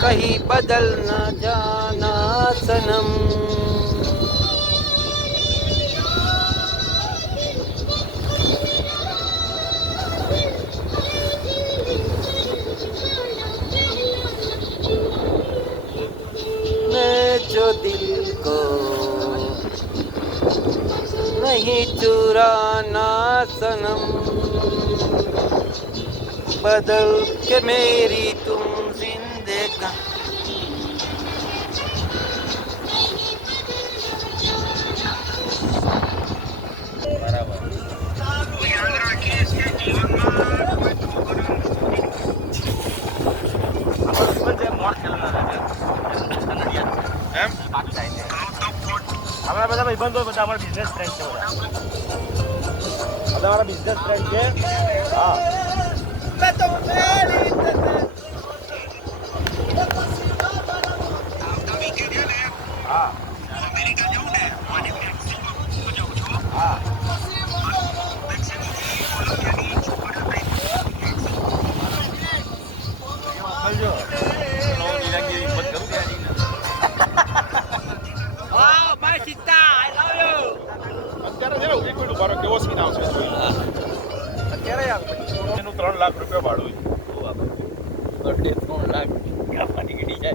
कहीं बदल न जाना सनम. मैं जो दिल को नहीं चुराना सनम, बदल के मेरी तुम जिंदगा. બરાબર. એમ આપણા બધા ભાઈબંધો બધા અમારા બિઝનેસ ફ્રેન્ડ છે બધા અમારા બિઝનેસ ફ્રેન્ડ છે. હા હા હા મોકલજો. નીલાગીરી હિંમત કરું ત્યાં અત્યારે છે ને 1 મિનિટ ઉભા રહો, કેવો સીન આવશે અત્યારે એનું 3 લાખ રૂપિયા ભાડું. બર્થડે 3 લાખ નીકળી જાય.